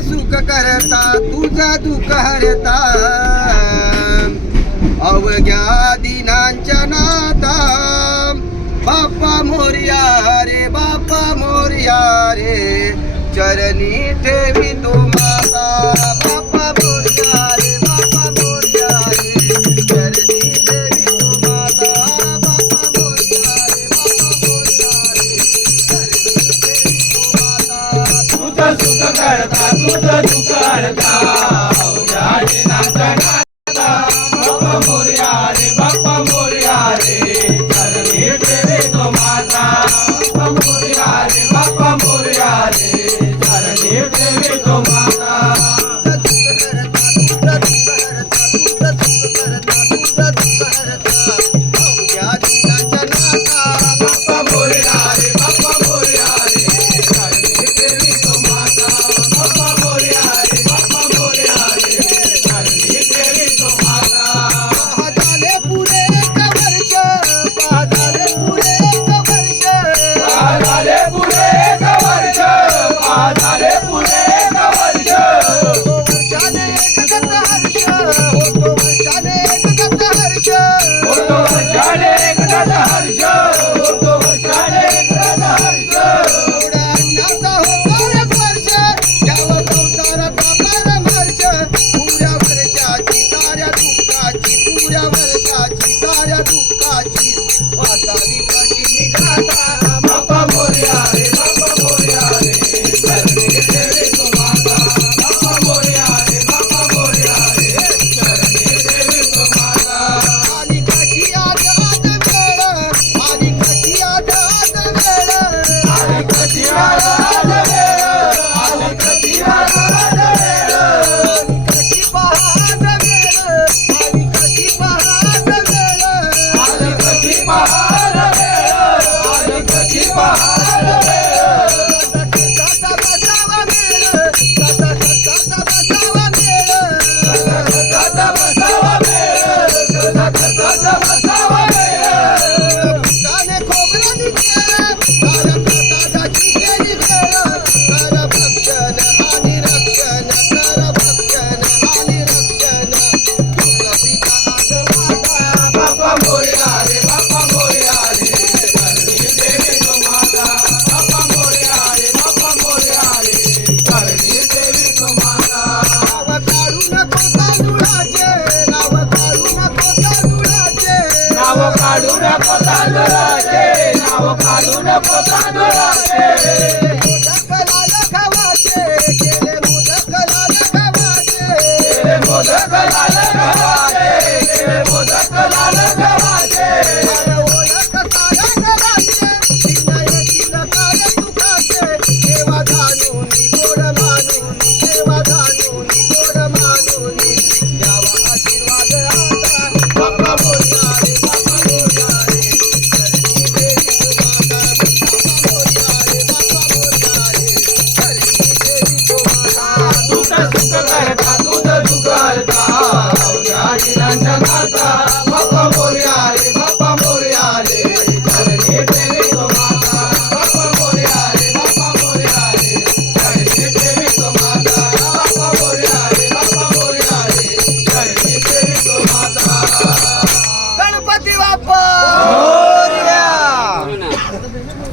सुख करता तुझा दुःख हरता. अवघ्या दिनांच्या नाता. बाप्पा मोर्या रे बाप्पा मोर्या रे. चरणी ठेवी तो करता तुझ दुकारता वाटावी. काढू नको तांदळाचे नाव काढू नको तांदळाचे मोदक लाल गव्हाचे मोदक लाल गव्हाचे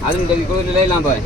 अजून कधी कोणी लय लांब आहे